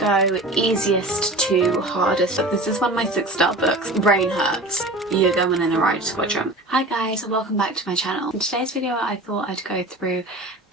go easiest to hardest. This is one of my 6-star books. Brain Hurts. You're going in the right squadron. Hi guys, and welcome back to my channel. In today's video I thought I'd go through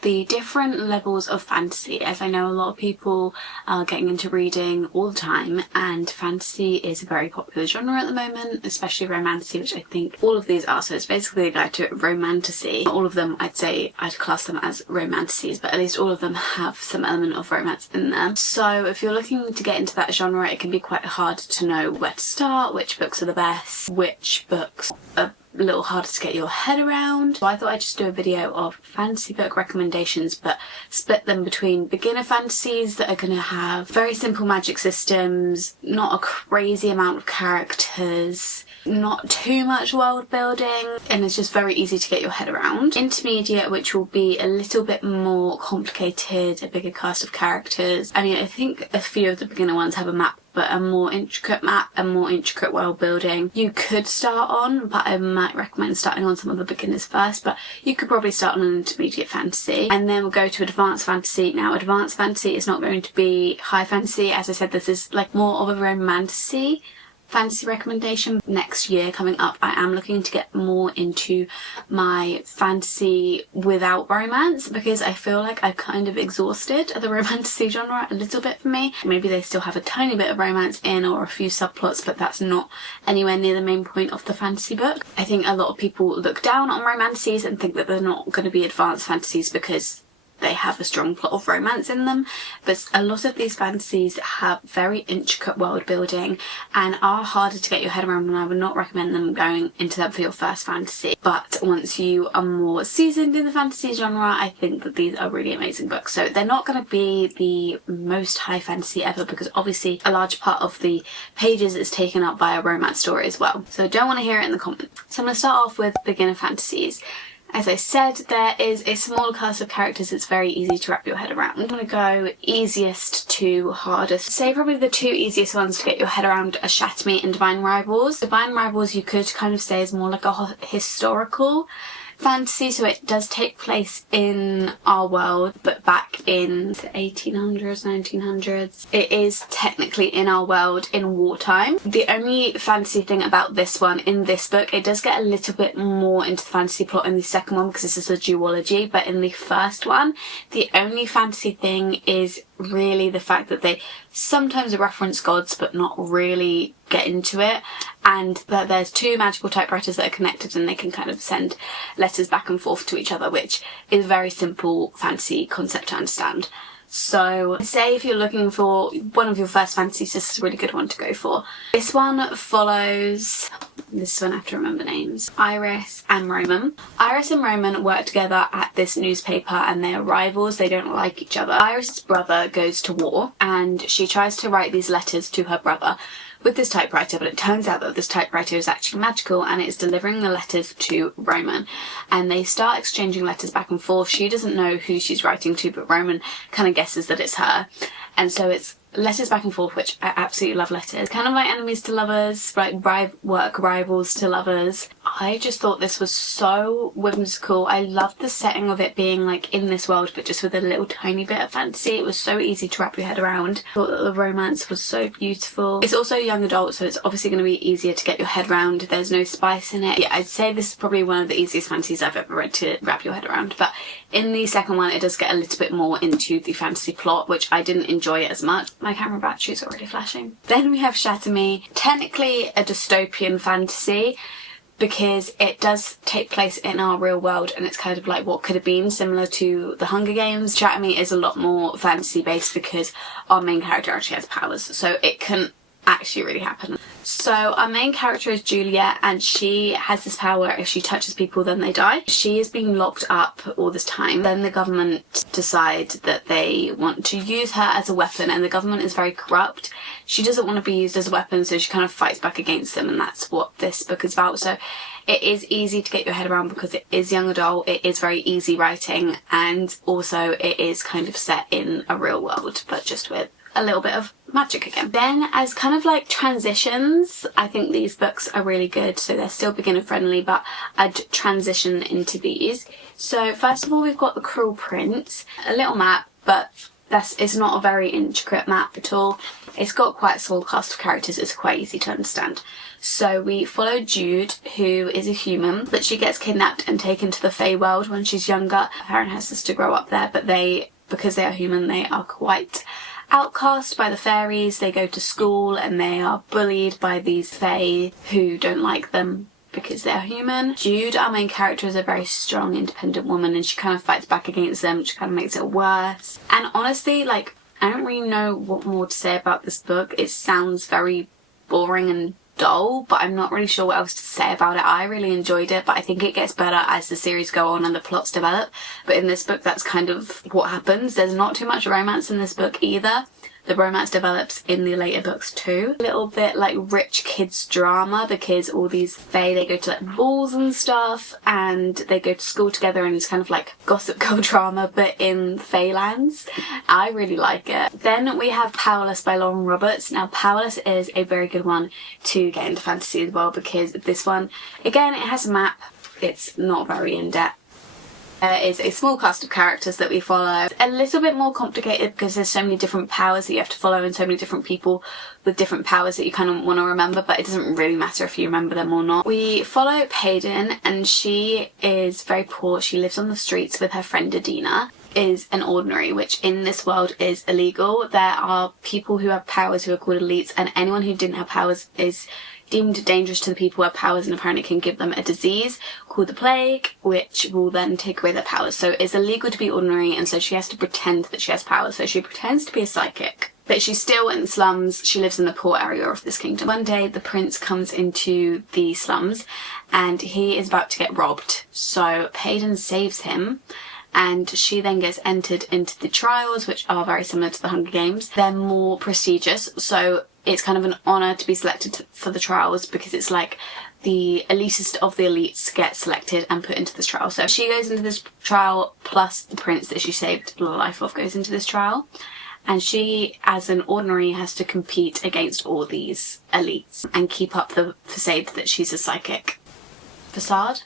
the different levels of fantasy, as I know a lot of people are getting into reading all the time, and fantasy is a very popular genre at the moment, especially romantasy, which I think all of these are. So it's basically like to romantasy. Not all of them, I'd say I'd class them as romantasies, but at least all of them have some element of romance in them. So if you're looking to get into that genre, it can be quite hard to know where to start, which books are the best, which books are a little harder to get your head around. So I thought I'd just do a video of fantasy book recommendations, but split them between beginner fantasies that are going to have very simple magic systems, not a crazy amount of characters, not too much world building, and it's just very easy to get your head around. Intermediate, which will be a little bit more complicated, a bigger cast of characters. I mean, I think a few of the beginner ones have a map, but a more intricate map and more intricate world building you could start on, but I might recommend starting on some of the beginners first, but you could probably start on an intermediate fantasy. And then we'll go to advanced fantasy. Now advanced fantasy is not going to be high fantasy. As I said, this is like more of a romantasy fantasy recommendation. Next year coming up, I am looking to get more into my fantasy without romance, because I feel like I've kind of exhausted the romantasy genre a little bit for me. Maybe they still have a tiny bit of romance in or a few subplots, but that's not anywhere near the main point of the fantasy book. I think a lot of people look down on romantasies and think that they're not going to be advanced fantasies because they have a strong plot of romance in them, but a lot of these fantasies have very intricate world building and are harder to get your head around, and I would not recommend them going into them for your first fantasy. But once you are more seasoned in the fantasy genre, I think that these are really amazing books. So they're not going to be the most high fantasy ever, because obviously a large part of the pages is taken up by a romance story as well, so I don't want to hear it in the comments. So I'm going to start off with beginner fantasies. As I said, there is a small cast of characters that's very easy to wrap your head around. I'm going to go easiest to hardest. Say probably the two easiest ones to get your head around are Shatter Me and Divine Rivals. Divine Rivals you could kind of say is more like a historical fantasy, so it does take place in our world, but back in the 1800s, 1900s. It is technically in our world in wartime. The only fantasy thing about this one, in this book, it does get a little bit more into the fantasy plot in the second one because this is a duology, but in the first one, the only fantasy thing is really the fact that they sometimes reference gods but not really get into it, and that there's two magical typewriters that are connected and they can kind of send letters back and forth to each other, which is a very simple fantasy concept to understand. So say if you're looking for one of your first fantasies, this is a really good one to go for. This one follows, this one I have to remember names, Iris and Roman. Iris and Roman work together at this newspaper and they are rivals, they don't like each other. Iris's brother goes to war and she tries to write these letters to her brother with this typewriter, but it turns out that this typewriter is actually magical and it's delivering the letters to Roman, and they start exchanging letters back and forth. She doesn't know who she's writing to, but Roman kind of guesses that it's her, and so it's letters back and forth, which I absolutely love letters. Kind of like enemies to lovers, like work rivals to lovers. I just thought this was so whimsical. I loved the setting of it being like in this world, but just with a little tiny bit of fantasy. It was so easy to wrap your head around. I thought that the romance was so beautiful. It's also young adult, so it's obviously going to be easier to get your head around. There's no spice in it. Yeah, I'd say this is probably one of the easiest fantasies I've ever read to wrap your head around, but in the second one it does get a little bit more into the fantasy plot, which I didn't enjoy it as much. My camera battery's already flashing. Then we have Shatter Me, technically a dystopian fantasy because it does take place in our real world and it's kind of like what could have been, similar to the Hunger Games. Shatter Me is a lot more fantasy based because our main character actually has powers, so it can actually really happen. So our main character is Juliet and she has this power, if she touches people then they die. She is being locked up all this time. Then the government decide that they want to use her as a weapon, and the government is very corrupt. She doesn't want to be used as a weapon, so she kind of fights back against them, and that's what this book is about. So it is easy to get your head around because it is young adult, it is very easy writing, and also it is kind of set in a real world but just with a little bit of magic again. Then as kind of like transitions, I think these books are really good. So they're still beginner friendly, but I'd transition into these. So first of all, we've got The Cruel Prince, a little map, but It's not a very intricate map at all. It's got quite a small cast of characters. It's quite easy to understand. So we follow Jude, who is a human, but she gets kidnapped and taken to the Fey world when she's younger. Her and her sister grow up there, but because they are human, they are quite outcast by the fairies. They go to school and they are bullied by these Fey who don't like them because they're human. Jude, our main character, is a very strong, independent woman, and she kind of fights back against them, which kind of makes it worse. And honestly, like, I don't really know what more to say about this book. It sounds very boring and dull, but I'm not really sure what else to say about it. I really enjoyed it, but I think it gets better as the series go on and the plots develop. But in this book, that's kind of what happens. There's not too much romance in this book either. The romance develops in the later books too. A little bit like rich kids drama, because all these Fae, they go to like balls and stuff, and they go to school together, and it's kind of like Gossip Girl drama, but in Faelands. I really like it. Then we have Powerless by Lauren Roberts. Now Powerless is a very good one to get into fantasy as well, because this one, again, it has a map. It's not very in-depth. There is a small cast of characters that we follow. It's a little bit more complicated because there's so many different powers that you have to follow and so many different people with different powers that you kind of want to remember, but it doesn't really matter if you remember them or not. We follow Payden, and she is very poor. She lives on the streets with her friend Adina. Is an ordinary, which in this world is illegal. There are people who have powers who are called elites, and anyone who didn't have powers is deemed dangerous to the people who have powers, and apparently can give them a disease called the plague, which will then take away their powers. So it's illegal to be ordinary, and so she has to pretend that she has powers. So she pretends to be a psychic, but she's still in the slums. She lives in the poor area of this kingdom. One day the prince comes into the slums and he is about to get robbed. So Payden saves him, and she then gets entered into the trials, which are very similar to the Hunger Games. They're more prestigious, so it's kind of an honour to be selected for the trials, because it's like the elitist of the elites get selected and put into this trial. So she goes into this trial, plus the prince that she saved the life of goes into this trial. And she, as an ordinary, has to compete against all these elites and keep up the facade that she's a psychic. Facade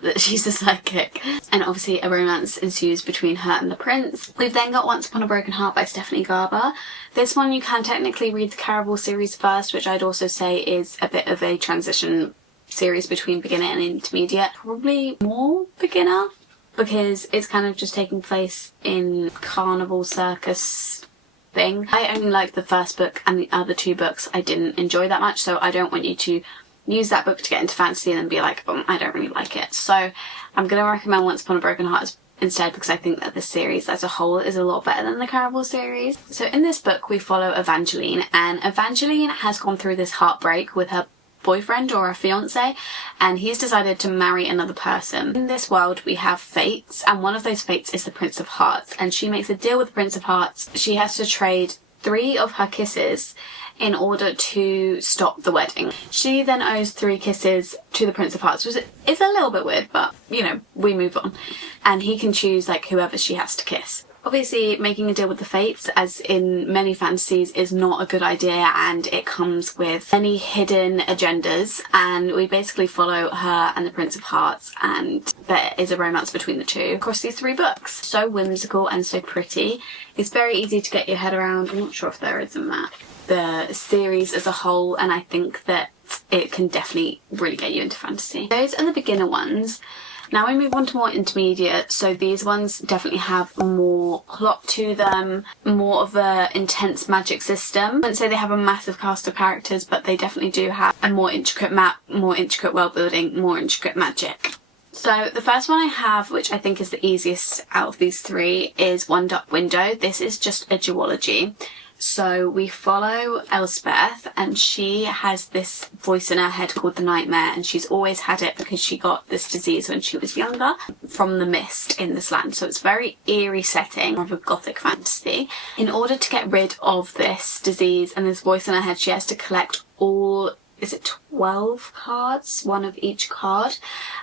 that she's a psychic. And obviously a romance ensues between her and the prince. We've then got Once Upon a Broken Heart by Stephanie Garber. This one you can technically read the Caraval series first, which I'd also say is a bit of a transition series between beginner and intermediate. Probably more beginner, because it's kind of just taking place in carnival circus thing. I only liked the first book, and the other two books I didn't enjoy that much, so I don't want you to use that book to get into fantasy and then be like, I don't really like it. So I'm going to recommend Once Upon a Broken Heart instead, because I think that this series as a whole is a lot better than the Caraval series. So in this book we follow Evangeline, and Evangeline has gone through this heartbreak with her boyfriend or her fiance, and he's decided to marry another person. In this world we have fates, and one of those fates is the Prince of Hearts, and she makes a deal with the Prince of Hearts. She has to trade 3 of her kisses in order to stop the wedding. She then owes 3 kisses to the Prince of Hearts, which is a little bit weird, but you know, we move on. And he can choose like whoever she has to kiss. Obviously making a deal with the fates, as in many fantasies, is not a good idea, and it comes with many hidden agendas, and we basically follow her and the Prince of Hearts, and there is a romance between the two across these 3 books. So whimsical and so pretty. It's very easy to get your head around. I'm not sure if there is a map. The series as a whole, and I think that it can definitely really get you into fantasy. Those are the beginner ones. Now we move on to more intermediate, so these ones definitely have more plot to them, more of a intense magic system. I wouldn't say they have a massive cast of characters, but they definitely do have a more intricate map, more intricate world building, more intricate magic. So the first one I have, which I think is the easiest out of these 3, is One Dark Window. This is just a duology. So we follow Elspeth, and she has this voice in her head called the Nightmare, and she's always had it because she got this disease when she was younger from the mist in this land. So it's very eerie setting, more of a gothic fantasy. In order to get rid of this disease and this voice in her head, she has to collect all, is it 12 cards? 1 of each card.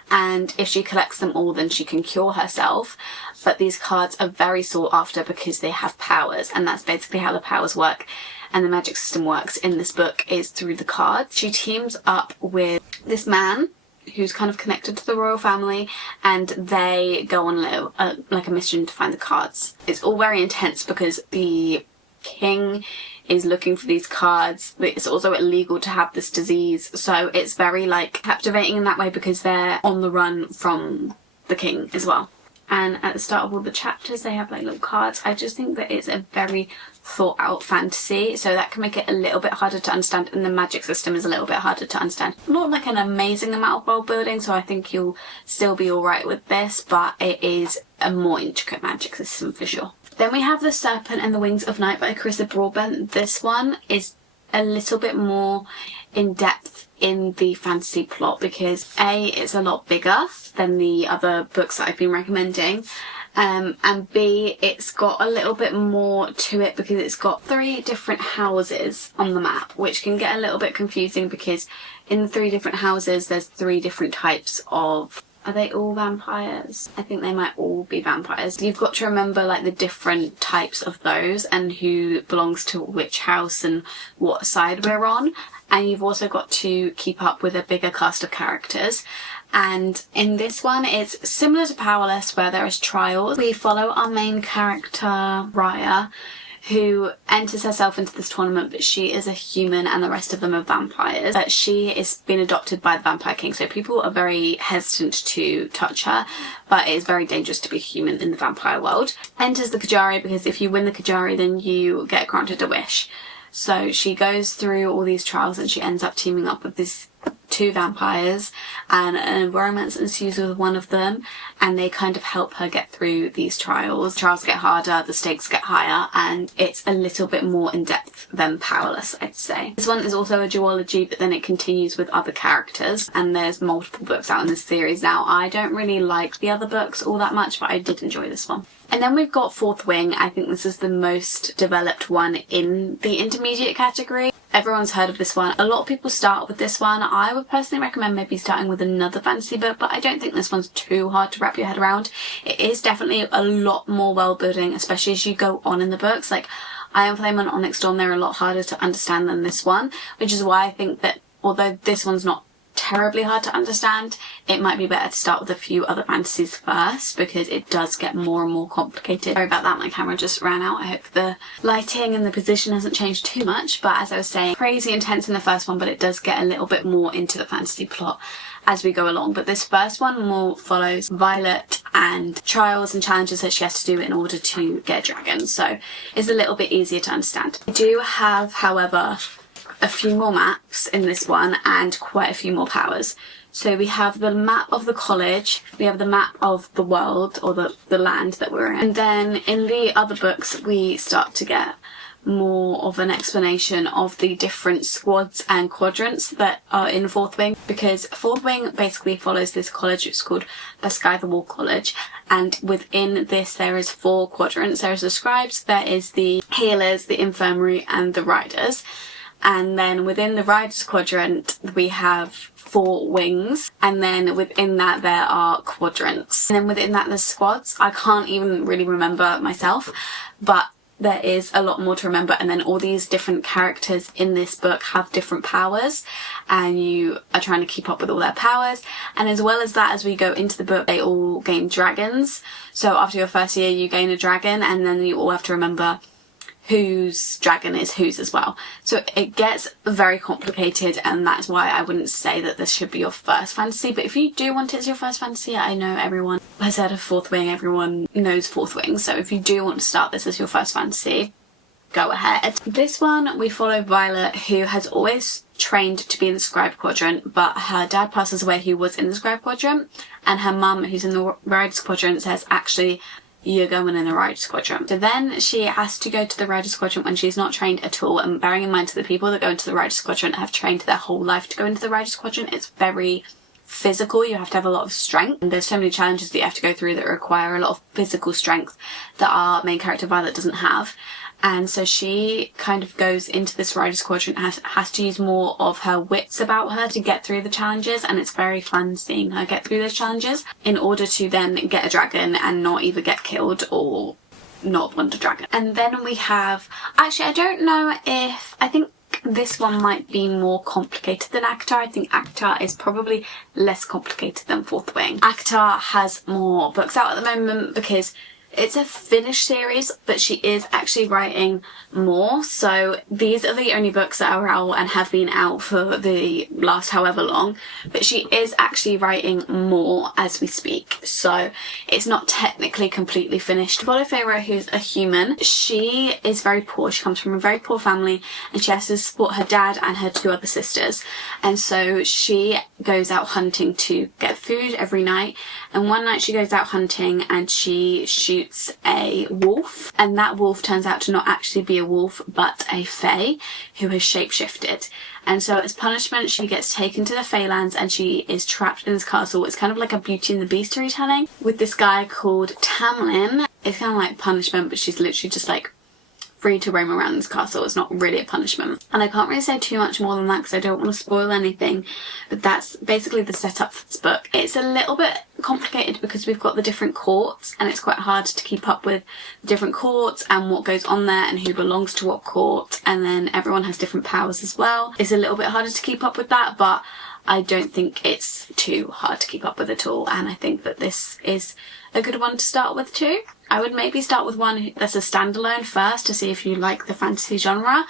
And if she collects them all, then she can cure herself. But these cards are very sought after because they have powers, and that's basically how the powers work. And the magic system works in this book is through the cards. She teams up with this man who's kind of connected to the royal family, and they go on like a mission to find the cards. It's all very intense because the king is looking for these cards. It's also illegal to have this disease, so it's very like captivating in that way because they're on the run from the king as well. And at the start of all the chapters they have like little cards. I just think that it's a very thought out fantasy, so that can make it a little bit harder to understand, and the magic system is a little bit harder to understand. Not like an amazing amount of world building, so I think you'll still be alright with this, but it is a more intricate magic system for sure. Then we have The Serpent and the Wings of Night by Carissa Broadbent. This one is a little bit more in depth in the fantasy plot because A, it's a lot bigger than the other books that I've been recommending, and B, it's got a little bit more to it because it's got 3 different houses on the map, which can get a little bit confusing because in the 3 different houses there's 3 different types of... Are they all vampires? I think they might all be vampires. You've got to remember like the different types of those and who belongs to which house and what side we're on. And you've also got to keep up with a bigger cast of characters. And in this one, it's similar to Powerless, where there is trials. We follow our main character, Raya, who enters herself into this tournament, but she is a human and the rest of them are vampires. But she is being adopted by the Vampire King, so people are very hesitant to touch her, but it is very dangerous to be human in the vampire world. Enters the Kajari because if you win the Kajari then you get granted a wish. So she goes through all these trials and she ends up teaming up with these 2 vampires, and a romance ensues with one of them, and they kind of help her get through these trials. Trials get harder, the stakes get higher, and it's a little bit more in depth than Powerless, I'd say. This one is also a duology, but then it continues with other characters, and there's multiple books out in this series now. I don't really like the other books all that much, but I did enjoy this one. And then we've got Fourth Wing. I think this is the most developed one in the intermediate category. Everyone's heard of this one. A lot of people start with this one. I would personally recommend maybe starting with another fantasy book, but I don't think this one's too hard to wrap your head around. It is definitely a lot more world building, especially as you go on in the books. Like Iron Flame and Onyx Dawn, they're a lot harder to understand than this one, which is why I think that although this one's not terribly hard to understand, it might be better to start with a few other fantasies first because it does get more and more complicated. Sorry about that, my camera just ran out. I hope the lighting and the position hasn't changed too much, but as I was saying, crazy intense in the first one, but it does get a little bit more into the fantasy plot as we go along. But this first one more follows Violet and trials and challenges that she has to do in order to get a dragon, so it's a little bit easier to understand. I do have, however, a few more maps in this one and quite a few more powers. So we have the map of the college, we have the map of the world or the land that we're in, and then in the other books we start to get more of an explanation of the different squads and quadrants that are in Fourth Wing, because Fourth Wing basically follows this college. It's called Baskai the Wall College, and within this there is 4 quadrants. There is the scribes, there is the healers, the infirmary and the riders. And then within the Riders quadrant we have 4 wings, and then within that there are quadrants, and then within that there's squads. I can't even really remember myself, but there is a lot more to remember. And then all these different characters in this book have different powers, and you are trying to keep up with all their powers. And as well as that, as we go into the book, they all gain dragons. So after your first year you gain a dragon, and then you all have to remember whose dragon is whose as well. So it gets very complicated, and that's why I wouldn't say that this should be your first fantasy. But if you do want it as your first fantasy, I know everyone has heard of Fourth Wing, everyone knows Fourth Wing, so if you do want to start this as your first fantasy, go ahead. This one we follow Violet, who has always trained to be in the scribe quadrant, but her dad passes away who was in the scribe quadrant, and her mum, who's in the Riders quadrant, says actually you're going in the Riders quadrant. So then she has to go to the Riders quadrant when she's not trained at all, and bearing in mind that the people that go into the Riders quadrant have trained their whole life to go into the Riders quadrant, it's very physical. You have to have a lot of strength, and there's so many challenges that you have to go through that require a lot of physical strength that our main character Violet doesn't have. And so she kind of goes into this Riders quadrant, has to use more of her wits about her to get through the challenges, and it's very fun seeing her get through those challenges in order to then get a dragon and not either get killed or not want a dragon. And then we have, actually I don't know if, I think this one might be more complicated than ACOTAR. I think ACOTAR is probably less complicated than Fourth Wing. ACOTAR has more books out at the moment because it's a finished series, but she is actually writing more. So these are the only books that are out and have been out for the last however long. But she is actually writing more as we speak. So it's not technically completely finished. Follow Feyre, who's a human. She is very poor. She comes from a very poor family and she has to support her dad and her 2 other sisters. And so she goes out hunting to get food every night. And one night she goes out hunting and she shoots a wolf, and that wolf turns out to not actually be a wolf but a fae who has shapeshifted. And so as punishment she gets taken to the Feylands and she is trapped in this castle. It's kind of like a Beauty and the Beast storytelling with this guy called Tamlin. It's kind of like punishment, but she's literally just like free to roam around this castle. It's not really a punishment. And I can't really say too much more than that because I don't want to spoil anything, but that's basically the setup for this book. It's a little bit complicated because we've got the different courts and it's quite hard to keep up with the different courts and what goes on there and who belongs to what court, and then everyone has different powers as well. It's a little bit harder to keep up with that, but I don't think it's too hard to keep up with at all, and I think that this is a good one to start with too. I would maybe start with one that's a standalone first to see if you like the fantasy genre,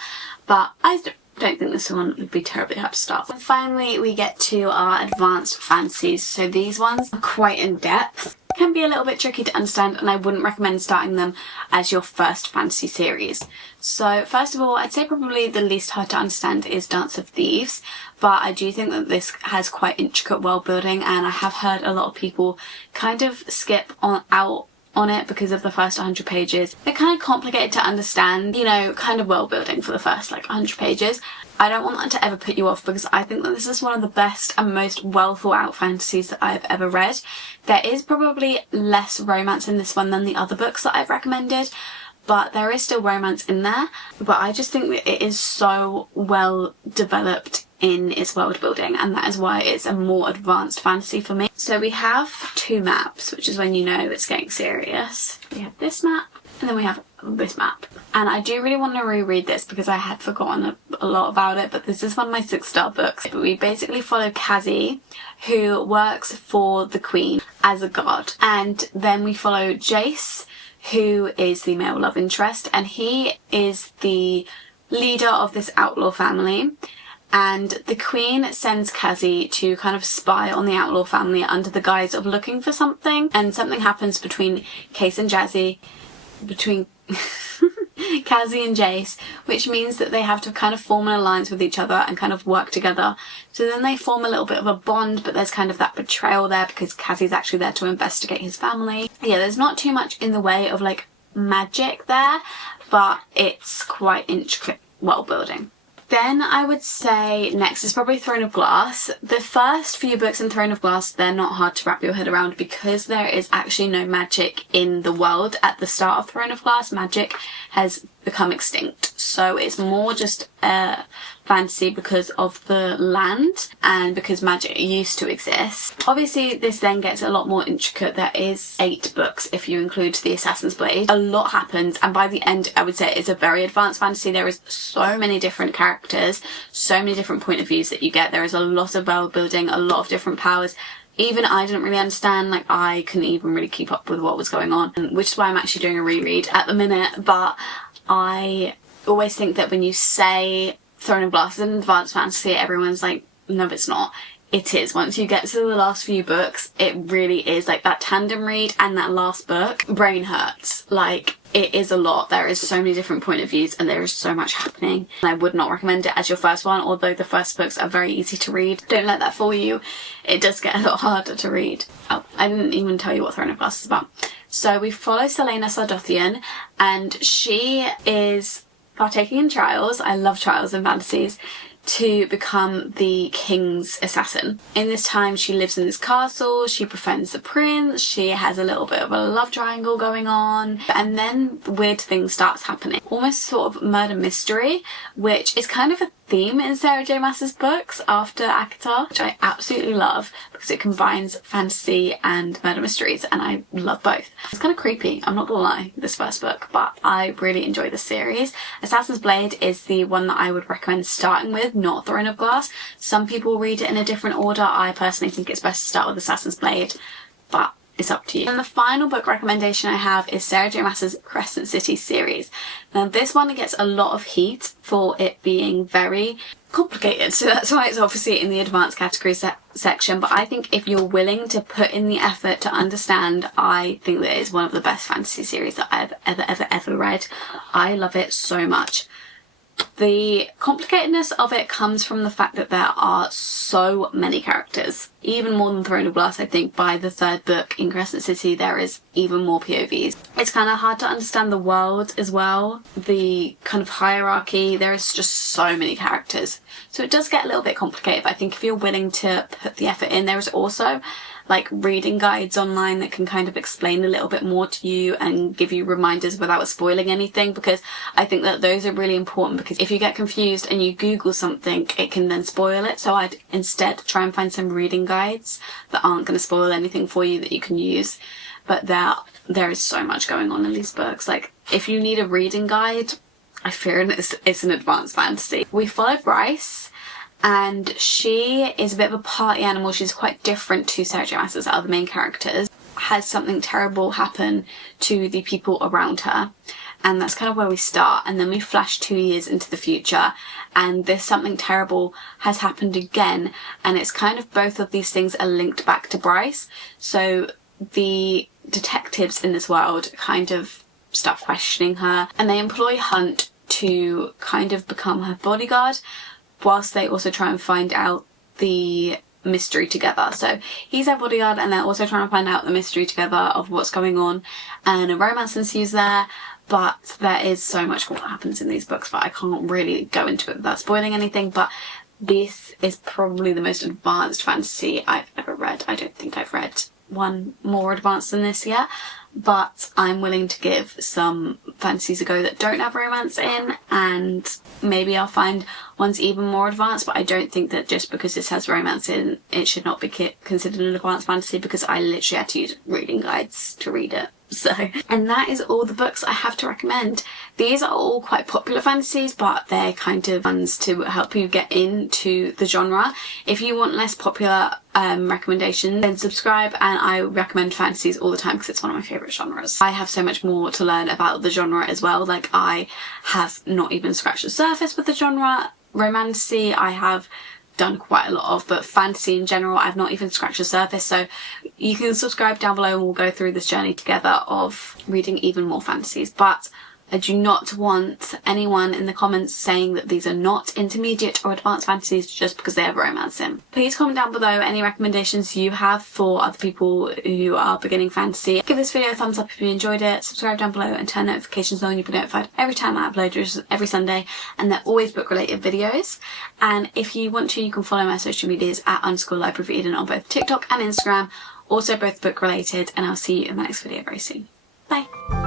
but I don't think this one would be terribly hard to start with. And finally we get to our advanced fantasies. So these ones are quite in depth, can be a little bit tricky to understand, and I wouldn't recommend starting them as your first fantasy series. So first of all, I'd say probably the least hard to understand is Dance of Thieves, but I do think that this has quite intricate world building, and I have heard a lot of people kind of skip out on it because of the first 100 pages. They're kind of complicated to understand, you know, kind of world building for the first like 100 pages. I don't want that to ever put you off because I think that this is one of the best and most well thought out fantasies that I've ever read. There is probably less romance in this one than the other books that I've recommended, but there is still romance in there. But I just think that it is so well developed in its world building, and that is why it's a more advanced fantasy for me. So we have 2 maps, which is when you know it's getting serious. We have this map and then we have this map, and I do really want to reread this because I had forgotten a lot about it, but this is one of my 6-star books. But we basically follow Cassie, who works for the Queen as a guard, and then we follow Jace, who is the male love interest, and he is the leader of this outlaw family. And the Queen sends Cassie to kind of spy on the outlaw family under the guise of looking for something, and something happens between Cassie and Jace, which means that they have to kind of form an alliance with each other and kind of work together. So then they form a little bit of a bond, but there's kind of that betrayal there because Cassie's actually there to investigate his family. Yeah, there's not too much in the way of like magic there, but it's quite intricate world building. Then I would say next is probably Throne of Glass. The first few books in Throne of Glass, they're not hard to wrap your head around because there is actually no magic in the world. At the start of Throne of Glass, magic has become extinct. So it's more just a fantasy because of the land and because magic used to exist. Obviously this then gets a lot more intricate. There is 8 books if you include the Assassin's Blade. A lot happens, and by the end I would say it's a very advanced fantasy. There is so many different characters, so many different point of views that you get. There is a lot of world building, a lot of different powers. Even I didn't really understand, like I couldn't even really keep up with what was going on, which is why I'm actually doing a reread at the minute. But I always think that when you say Throne of Glass is an advanced fantasy, everyone's like, no, it's not. It is. Once you get to the last few books, it really is. Like that tandem read and that last book, brain hurts. Like it is a lot. There is so many different point of views and there is so much happening. I would not recommend it as your first one, although the first books are very easy to read. Don't let that fool you. It does get a lot harder to read. Oh, I didn't even tell you what Throne of Glass is about. So we follow Selena Sardothian, and she is partaking in trials. I love trials in fantasies. To become the king's assassin. In this time she lives in this castle, she befriends the prince, she has a little bit of a love triangle going on, and then weird things starts happening. Almost sort of murder mystery, which is kind of a theme in Sarah J Maas's books after ACOTAR, which I absolutely love because it combines fantasy and murder mysteries, and I love both. It's kind of creepy, I'm not gonna lie, this first book, but I really enjoy the series. Assassin's Blade is the one that I would recommend starting with, not Throne of Glass. Some people read it in a different order. I personally think it's best to start with Assassin's Blade, but it's up to you. And the final book recommendation I have is Sarah J Maas's Crescent City series. Now this one gets a lot of heat for it being very complicated, so that's why it's obviously in the advanced category section, but I think if you're willing to put in the effort to understand, I think that it's one of the best fantasy series that I've ever read. I love it so much. The complicatedness of it comes from the fact that there are so many characters, even more than Throne of Glass. I think by the third book in Crescent City there is even more POVs. It's kind of hard to understand the world as well, the kind of hierarchy. There is just so many characters, so it does get a little bit complicated, but I think if you're willing to put the effort in, there is also like reading guides online that can kind of explain a little bit more to you and give you reminders without spoiling anything, because I think that those are really important, because if you get confused and you Google something, it can then spoil it. So I'd instead try and find some reading guides that aren't going to spoil anything for you that you can use. But there is so much going on in these books. Like, if you need a reading guide, I fear it's an advanced fantasy. We follow Bryce, and she is a bit of a party animal. She's quite different to Sarah J Maas's other main characters. Has something terrible happen to the people around her, and that's kind of where we start, and then we flash 2 years into the future, and this something terrible has happened again, and it's kind of both of these things are linked back to Bryce. So the detectives in this world kind of start questioning her, and they employ Hunt to kind of become her bodyguard, whilst they also try and find out the mystery together. So he's their bodyguard, and they're also trying to find out the mystery together of what's going on, and a romance ensues there. But there is so much more that happens in these books, but I can't really go into it without spoiling anything. But this is probably the most advanced fantasy I've ever read. I don't think I've read one more advanced than this yet, but I'm willing to give some fantasies a go that don't have romance in, and maybe I'll find ones even more advanced. But I don't think that just because this has romance in, it should not be considered an advanced fantasy, because I literally had to use reading guides to read it. So, and that is all the books I have to recommend. These are all quite popular fantasies, but they're kind of ones to help you get into the genre. If you want less popular recommendations, then subscribe, and I recommend fantasies all the time because it's one of my favourite genres. I have so much more to learn about the genre as well. Like, I have not even scratched the surface with the genre. Romantasy I have done quite a lot of, but fantasy in general I've not even scratched the surface. So you can subscribe down below and we'll go through this journey together of reading even more fantasies. But I do not want anyone in the comments saying that these are not intermediate or advanced fantasies just because they have romance in. Please comment down below any recommendations you have for other people who are beginning fantasy. Give this video a thumbs up if you enjoyed it, subscribe down below and turn notifications on. You'll be notified every time I upload, which is every Sunday, and they're always book related videos. And if you want to, you can follow my social medias at _libraryofeden on both TikTok and Instagram, also both book related, and I'll see you in my next video very soon. Bye!